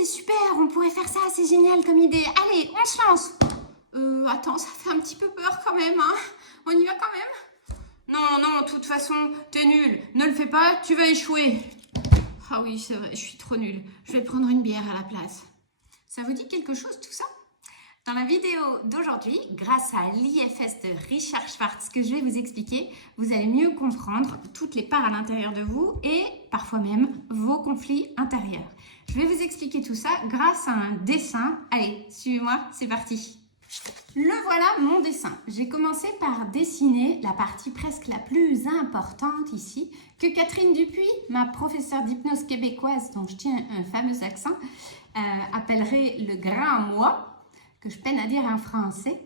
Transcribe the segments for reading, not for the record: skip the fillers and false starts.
c'est super, on pourrait faire ça, c'est génial comme idée. Allez, on se lance. Attends, ça fait un petit peu peur quand même, hein. On y va quand même? Non, de toute façon, t'es nul. Ne le fais pas, tu vas échouer. Ah oui, c'est vrai, je suis trop nulle. Je vais prendre une bière à la place. Ça vous dit quelque chose tout ça? Dans la vidéo d'aujourd'hui, grâce à l'IFS de Richard Schwartz que je vais vous expliquer, vous allez mieux comprendre toutes les parts à l'intérieur de vous et parfois même vos conflits intérieurs. Je vais vous expliquer tout ça grâce à un dessin. Allez, suivez-moi, c'est parti. Le voilà mon dessin. J'ai commencé par dessiner la partie presque la plus importante ici, que Catherine Dupuis, ma professeure d'hypnose québécoise dont je tiens un fameux accent, appellerait le grand moi, que je peine à dire en français.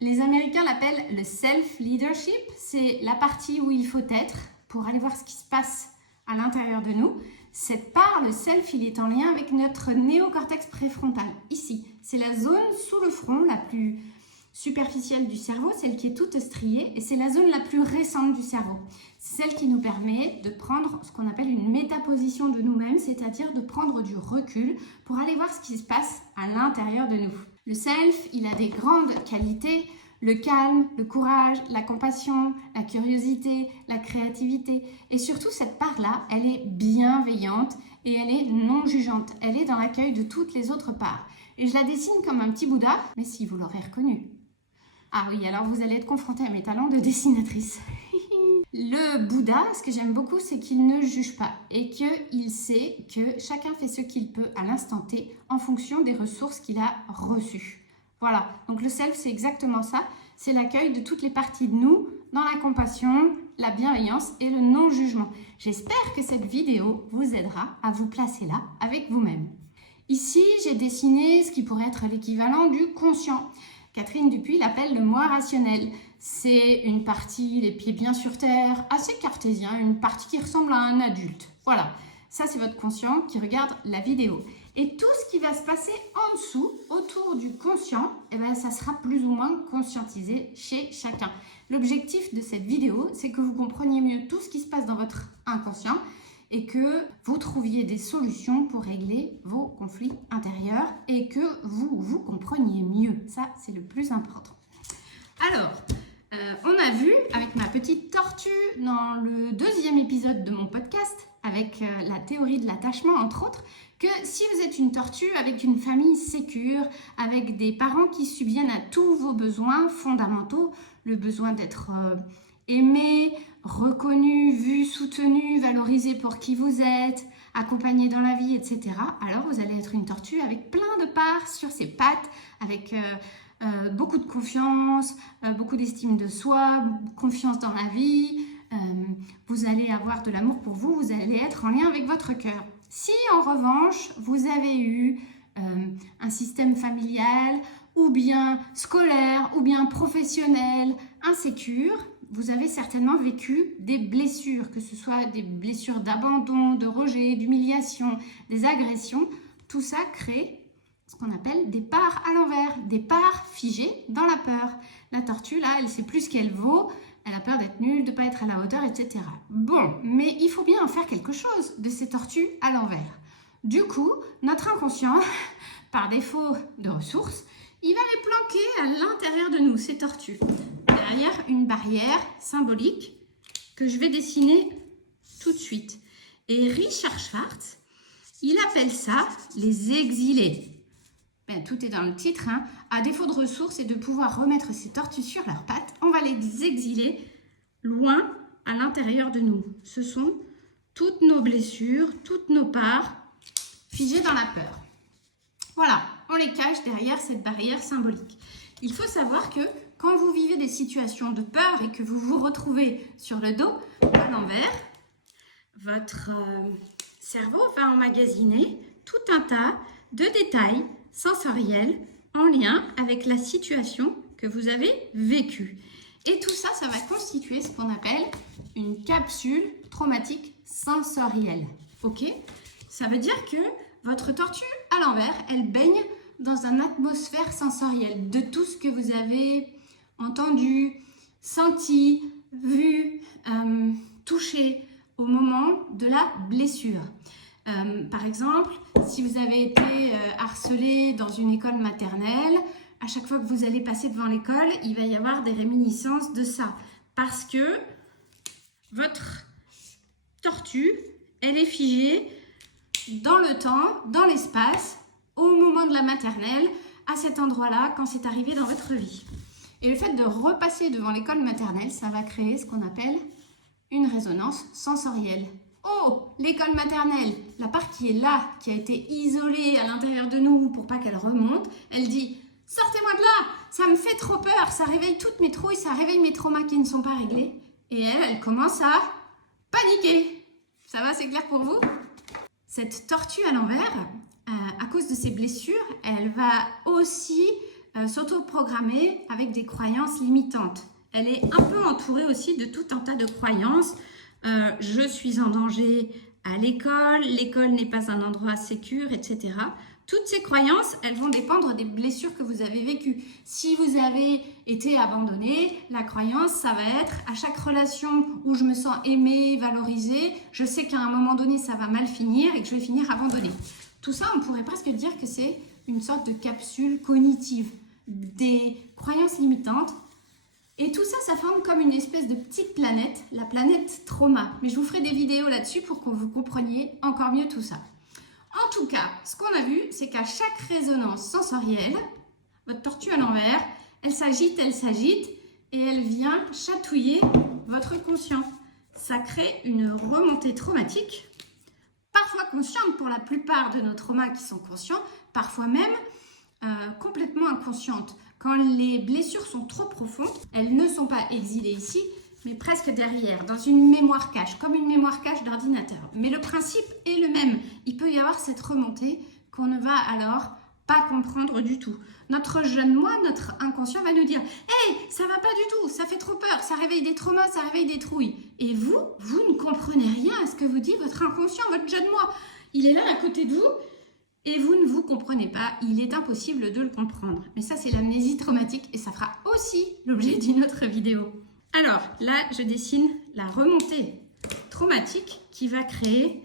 Les Américains l'appellent le self-leadership. C'est la partie où il faut être pour aller voir ce qui se passe à l'intérieur de nous. Cette part, le self, il est en lien avec notre néocortex préfrontal. Ici, c'est la zone sous le front la plus superficielle du cerveau, celle qui est toute striée, et c'est la zone la plus récente du cerveau. C'est celle qui nous permet de prendre ce qu'on appelle une métaposition de nous-mêmes, c'est-à-dire de prendre du recul pour aller voir ce qui se passe à l'intérieur de nous. Le self, il a des grandes qualités, le calme, le courage, la compassion, la curiosité, la créativité. Et surtout, cette part-là, elle est bienveillante et elle est non jugeante. Elle est dans l'accueil de toutes les autres parts. Et je la dessine comme un petit Bouddha, mais si vous l'aurez reconnu. Ah oui, alors vous allez être confronté à mes talents de dessinatrice. Le Bouddha, ce que j'aime beaucoup, c'est qu'il ne juge pas et qu'il sait que chacun fait ce qu'il peut à l'instant T en fonction des ressources qu'il a reçues. Voilà, donc le self, c'est exactement ça. C'est l'accueil de toutes les parties de nous dans la compassion, la bienveillance et le non-jugement. J'espère que cette vidéo vous aidera à vous placer là avec vous-même. Ici, j'ai dessiné ce qui pourrait être l'équivalent du conscient. Catherine Dupuis l'appelle le moi rationnel. C'est une partie, les pieds bien sur terre, assez cartésien, une partie qui ressemble à un adulte. Voilà, ça c'est votre conscient qui regarde la vidéo. Et tout ce qui va se passer en dessous, autour du conscient, ça sera plus ou moins conscientisé chez chacun. L'objectif de cette vidéo, c'est que vous compreniez mieux tout ce qui se passe dans votre inconscient et que vous trouviez des solutions pour régler vos conflits intérieurs et que vous compreniez mieux. Ça, c'est le plus important. Alors, on a vu avec ma petite tortue dans le 2e épisode de mon podcast, avec la théorie de l'attachement, entre autres, que si vous êtes une tortue avec une famille sécure, avec des parents qui subviennent à tous vos besoins fondamentaux, le besoin d'être aimé, reconnu, vu, soutenu, valorisé pour qui vous êtes, accompagné dans la vie, etc., alors vous allez être une tortue avec plein de parts sur ses pattes, avec beaucoup de confiance, beaucoup d'estime de soi, confiance dans la vie. Vous allez avoir de l'amour pour vous, vous allez être en lien avec votre cœur. Si en revanche, vous avez eu un système familial ou bien scolaire ou bien professionnel insécure, vous avez certainement vécu des blessures, que ce soit des blessures d'abandon, de rejet, d'humiliation, des agressions. Tout ça crée ce qu'on appelle des parts à l'envers, des parts figées dans la peur. La tortue, là, elle sait plus ce qu'elle vaut, elle a peur d'être nulle, de ne pas être à la hauteur, etc. Bon, mais il faut bien en faire quelque chose de ces tortues à l'envers. Du coup, notre inconscient, par défaut de ressources, il va les planquer à l'intérieur de nous, ces tortues, derrière une barrière symbolique que je vais dessiner tout de suite. Et Richard Schwartz, il appelle ça les exilés. Tout est dans le titre, hein. À défaut de ressources et de pouvoir remettre ces tortues sur leurs pattes, on va les exiler loin à l'intérieur de nous. Ce sont toutes nos blessures, toutes nos parts figées dans la peur. Voilà, on les cache derrière cette barrière symbolique. Il faut savoir que quand vous vivez des situations de peur et que vous vous retrouvez sur le dos à l'envers, votre cerveau va emmagasiner tout un tas de détails sensoriels en lien avec la situation que vous avez vécue. Et tout ça, ça va constituer ce qu'on appelle une capsule traumatique sensorielle. Ok ? Ça veut dire que votre tortue à l'envers, elle baigne dans une atmosphère sensorielle de tout ce que vous avez entendu, senti, vu, touché au moment de la blessure. Par exemple, si vous avez été harcelé dans une école maternelle, à chaque fois que vous allez passer devant l'école, il va y avoir des réminiscences de ça. Parce que votre tortue, elle est figée dans le temps, dans l'espace, au moment de la maternelle, à cet endroit-là, quand c'est arrivé dans votre vie. Et le fait de repasser devant l'école maternelle, ça va créer ce qu'on appelle une résonance sensorielle. Oh, l'école maternelle, la part qui est là, qui a été isolée à l'intérieur de nous pour pas qu'elle remonte, elle dit « Sortez-moi de là, ça me fait trop peur, ça réveille toutes mes trouilles, ça réveille mes traumas qui ne sont pas réglés. » Et elle commence à paniquer. Ça va, c'est clair pour vous? Cette tortue à l'envers, à cause de ses blessures, elle va aussi s'autoprogrammer avec des croyances limitantes. Elle est un peu entourée aussi de tout un tas de croyances. Je suis en danger à l'école, l'école n'est pas un endroit sécure, etc. Toutes ces croyances, elles vont dépendre des blessures que vous avez vécues. Si vous avez été abandonné, la croyance, ça va être à chaque relation où je me sens aimée, valorisée, je sais qu'à un moment donné, ça va mal finir et que je vais finir abandonnée. Tout ça, on pourrait presque dire que c'est une sorte de capsule cognitive, des croyances limitantes. Et tout ça, ça forme comme une espèce de petite planète, la planète trauma. Mais je vous ferai des vidéos là-dessus pour que vous compreniez encore mieux tout ça. En tout cas, ce qu'on a vu, c'est qu'à chaque résonance sensorielle, votre tortue à l'envers, elle s'agite et elle vient chatouiller votre conscient. Ça crée une remontée traumatique, parfois consciente pour la plupart de nos traumas qui sont conscients, parfois même complètement inconscientes. Quand les blessures sont trop profondes, elles ne sont pas exilées ici, mais presque derrière, dans une mémoire cache, comme une mémoire cache d'ordinateur. Mais le principe est le même. Il peut y avoir cette remontée qu'on ne va alors pas comprendre du tout. Notre jeune moi, notre inconscient va nous dire « Hey, ça va pas du tout, ça fait trop peur, ça réveille des traumas, ça réveille des trouilles. » Et vous ne comprenez rien à ce que vous dit votre inconscient, votre jeune moi. Il est là à côté de vous et vous ne vous comprenez pas. Il est impossible de le comprendre. Mais ça, c'est l'amnésie traumatique et ça fera aussi l'objet d'une autre vidéo. Alors, là, je dessine la remontée traumatique qui va créer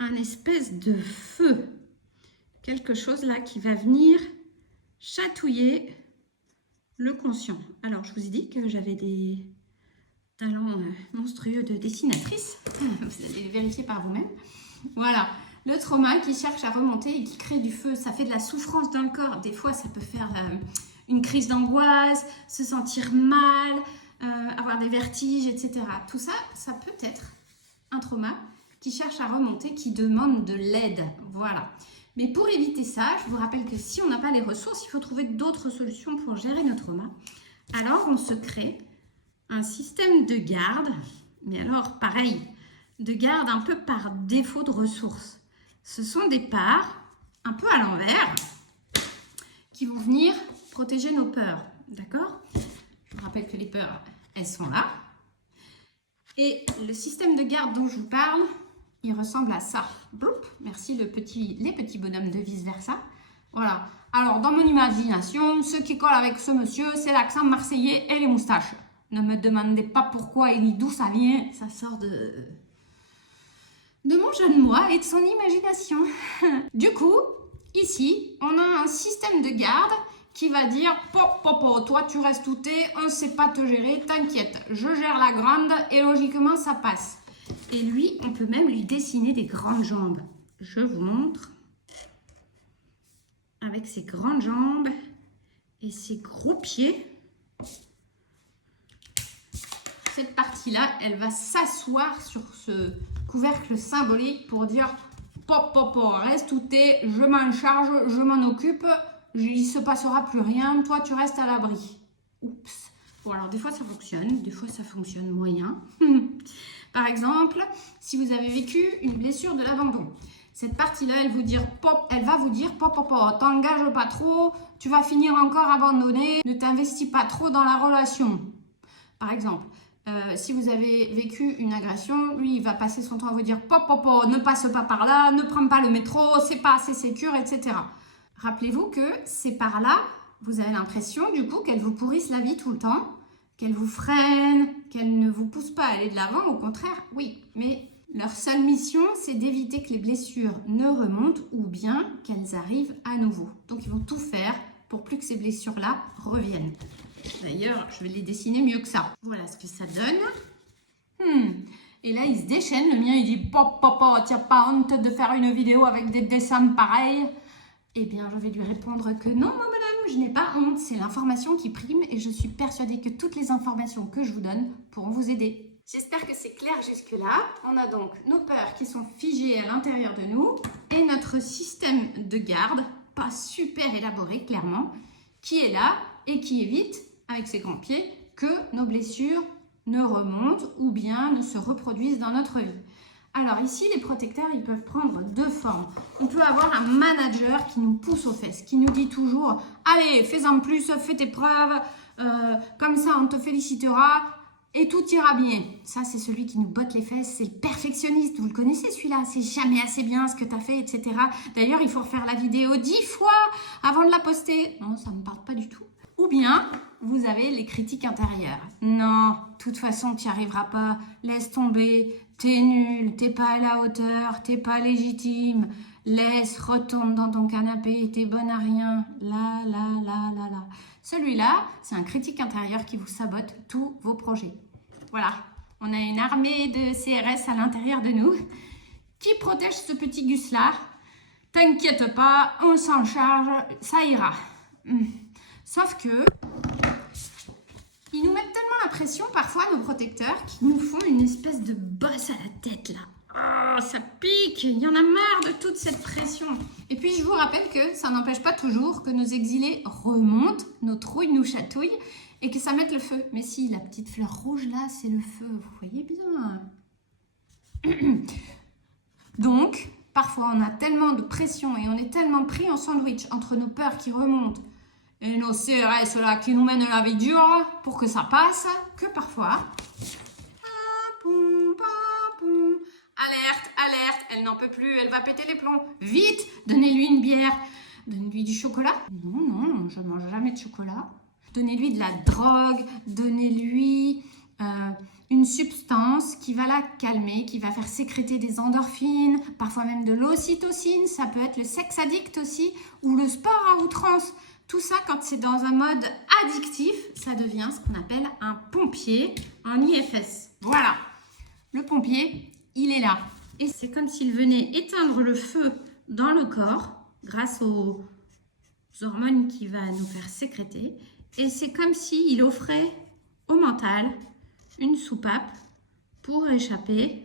un espèce de feu. Quelque chose là qui va venir chatouiller le conscient. Alors, je vous ai dit que j'avais des talents monstrueux de dessinatrice. Vous allez les vérifier par vous-même. Voilà, le trauma qui cherche à remonter et qui crée du feu. Ça fait de la souffrance dans le corps. Des fois, ça peut faire une crise d'angoisse, se sentir mal, avoir des vertiges, etc. Tout ça, ça peut être un trauma qui cherche à remonter, qui demande de l'aide. Voilà. Mais pour éviter ça, je vous rappelle que si on n'a pas les ressources, il faut trouver d'autres solutions pour gérer nos traumas. Alors, on se crée un système de garde, mais alors, pareil, de garde un peu par défaut de ressources. Ce sont des parts, un peu à l'envers, qui vont venir protéger nos peurs. D'accord ? Je vous rappelle que les peurs, elles sont là. Et le système de garde dont je vous parle, il ressemble à ça. Bloup, merci les petits bonhommes de vice-versa. Voilà. Alors, dans mon imagination, ce qui colle avec ce monsieur, c'est l'accent marseillais et les moustaches. Ne me demandez pas pourquoi et ni d'où ça vient. Ça sort de mon jeune moi et de son imagination. Du coup, ici, on a un système de garde qui va dire « toi tu restes où t'es, on ne sait pas te gérer, t'inquiète, je gère la grande et logiquement ça passe. » Et lui, on peut même lui dessiner des grandes jambes. Je vous montre. Avec ses grandes jambes et ses gros pieds. Cette partie-là, elle va s'asseoir sur ce couvercle symbolique pour dire « reste où t'es, je m'en charge, je m'en occupe. » Il ne se passera plus rien, toi tu restes à l'abri. Oups. Bon alors des fois ça fonctionne, des fois ça fonctionne moyen. Par exemple, si vous avez vécu une blessure de l'abandon, cette partie-là, elle va vous dire t'engage pas trop, tu vas finir encore abandonné, ne t'investis pas trop dans la relation. Par exemple, si vous avez vécu une agression, lui il va passer son temps à vous dire ne passe pas par là, ne prends pas le métro, c'est pas assez sécure, etc. Rappelez-vous que c'est par là, vous avez l'impression du coup qu'elle vous pourrisse la vie tout le temps, qu'elle vous freine, qu'elle ne vous pousse pas à aller de l'avant, au contraire, oui. Mais Leur seule mission, c'est d'éviter que les blessures ne remontent ou bien qu'elles arrivent à nouveau. Donc, ils vont tout faire pour plus que ces blessures-là reviennent. D'ailleurs, je vais les dessiner mieux que ça. Voilà ce que ça donne. Et là, il se déchaîne. Le mien, il dit « Papa, tu n'as pas honte de faire une vidéo avec des dessins pareils ?» Eh bien, je vais lui répondre que non, madame, je n'ai pas honte. C'est l'information qui prime et je suis persuadée que toutes les informations que je vous donne pourront vous aider. J'espère que c'est clair jusque-là. On a donc nos peurs qui sont figées à l'intérieur de nous et notre système de garde, pas super élaboré clairement, qui est là et qui évite, avec ses grands pieds, que nos blessures ne remontent ou bien ne se reproduisent dans notre vie. Alors ici, les protecteurs, ils peuvent prendre deux formes. On peut avoir un manager qui nous pousse aux fesses, qui nous dit toujours « Allez, fais-en plus, fais tes preuves, comme ça on te félicitera et tout ira bien. » Ça, c'est celui qui nous botte les fesses, c'est le perfectionniste. Vous le connaissez celui-là, c'est jamais assez bien ce que tu as fait, etc. D'ailleurs, il faut refaire la vidéo 10 fois avant de la poster. Non, ça ne me parle pas du tout. Ou bien, vous avez les critiques intérieures. Non, de toute façon, tu n'y arriveras pas. Laisse tomber. T'es nul, t'es pas à la hauteur, t'es pas légitime. Laisse, retourne dans ton canapé, t'es bonne à rien. Là. Celui-là, c'est un critique intérieur qui vous sabote tous vos projets. Voilà, on a une armée de CRS à l'intérieur de nous qui protège ce petit gus-là. T'inquiète pas, on s'en charge, ça ira. Sauf que, ils nous mettent tellement la pression, parfois, nos protecteurs, qu'ils nous font une espèce de bosse à la tête, là. Oh, ça pique, il y en a marre de toute cette pression. Et puis, je vous rappelle que ça n'empêche pas toujours que nos exilés remontent, nos trouilles nous chatouillent, et que ça mette le feu. Mais si, la petite fleur rouge, là, c'est le feu, vous voyez bien. Donc, parfois, on a tellement de pression et on est tellement pris en sandwich entre nos peurs qui remontent et nos CRS là qui nous mènent la vie dure pour que ça passe, que parfois, alerte, elle n'en peut plus, elle va péter les plombs. Vite, donnez-lui une bière, donnez-lui du chocolat. Non, je ne mange jamais de chocolat. Donnez-lui de la drogue, donnez-lui une substance qui va la calmer, qui va faire sécréter des endorphines, parfois même de l'ocytocine. Ça peut être le sexe addict aussi, ou le sport à outrance. Tout ça, quand c'est dans un mode addictif, ça devient ce qu'on appelle un pompier en IFS. Voilà, le pompier, il est là. Et c'est comme s'il venait éteindre le feu dans le corps grâce aux hormones qu'il va nous faire sécréter. Et c'est comme s'il offrait au mental une soupape pour échapper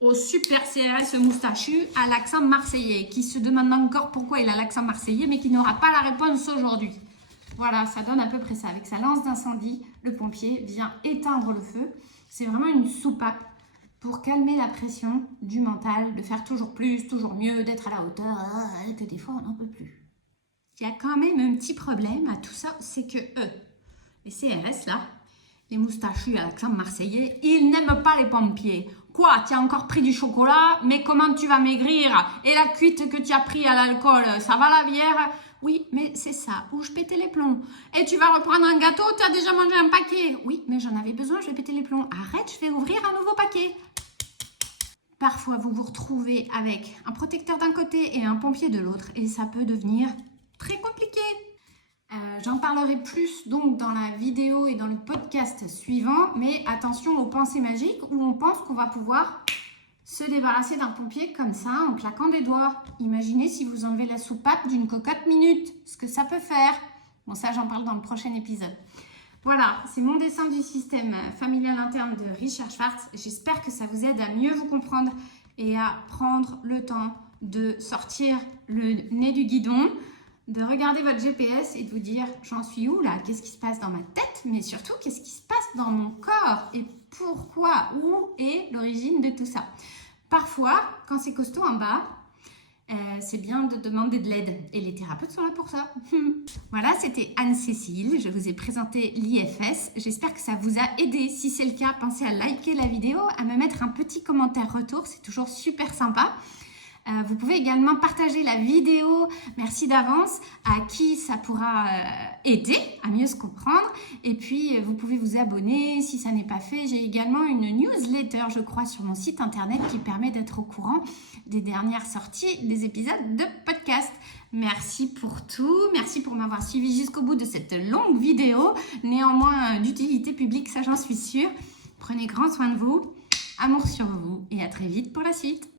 au super CRS moustachu à l'accent marseillais, qui se demande encore pourquoi il a l'accent marseillais, mais qui n'aura pas la réponse aujourd'hui. Voilà, ça donne à peu près ça. Avec sa lance d'incendie, le pompier vient éteindre le feu. C'est vraiment une soupape pour calmer la pression du mental, de faire toujours plus, toujours mieux, d'être à la hauteur, que des fois on n'en peut plus. Il y a quand même un petit problème à tout ça, c'est que les CRS là, les moustachus à l'accent marseillais, ils n'aiment pas les pompiers. Quoi, tu as encore pris du chocolat, mais comment tu vas maigrir? Et la cuite que tu as pris à l'alcool, ça va la bière? Oui, mais c'est ça, où je pétais les plombs. Et tu vas reprendre un gâteau, tu as déjà mangé un paquet. Oui, mais j'en avais besoin, je vais péter les plombs. Arrête, je vais ouvrir un nouveau paquet. Parfois, vous vous retrouvez avec un protecteur d'un côté et un pompier de l'autre. Et ça peut devenir très compliqué. J'en parlerai plus donc dans la vidéo et dans le podcast suivant. Mais attention aux pensées magiques où on pense qu'on va pouvoir se débarrasser d'un pompier comme ça en claquant des doigts. Imaginez si vous enlevez la soupape d'une cocotte minute, ce que ça peut faire. Bon, ça j'en parle dans le prochain épisode. Voilà, c'est mon dessin du système familial interne de Richard Schwartz. J'espère que ça vous aide à mieux vous comprendre et à prendre le temps de sortir le nez du guidon, de regarder votre GPS et de vous dire j'en suis où là? Qu'est-ce qui se passe dans ma tête? Mais surtout, qu'est-ce qui se passe dans mon corps? Et pourquoi? Où est l'origine de tout ça? Parfois, quand c'est costaud en bas, c'est bien de demander de l'aide. Et les thérapeutes sont là pour ça. Voilà, c'était Anne-Cécile. Je vous ai présenté l'IFS. J'espère que ça vous a aidé. Si c'est le cas, pensez à liker la vidéo, à me mettre un petit commentaire retour. C'est toujours super sympa. Vous pouvez également partager la vidéo, merci d'avance, à qui ça pourra aider à mieux se comprendre. Et puis, vous pouvez vous abonner si ça n'est pas fait. J'ai également une newsletter, je crois, sur mon site internet qui permet d'être au courant des dernières sorties des épisodes de podcast. Merci pour tout, merci pour m'avoir suivi jusqu'au bout de cette longue vidéo, néanmoins d'utilité publique, ça j'en suis sûre. Prenez grand soin de vous, amour sur vous et à très vite pour la suite.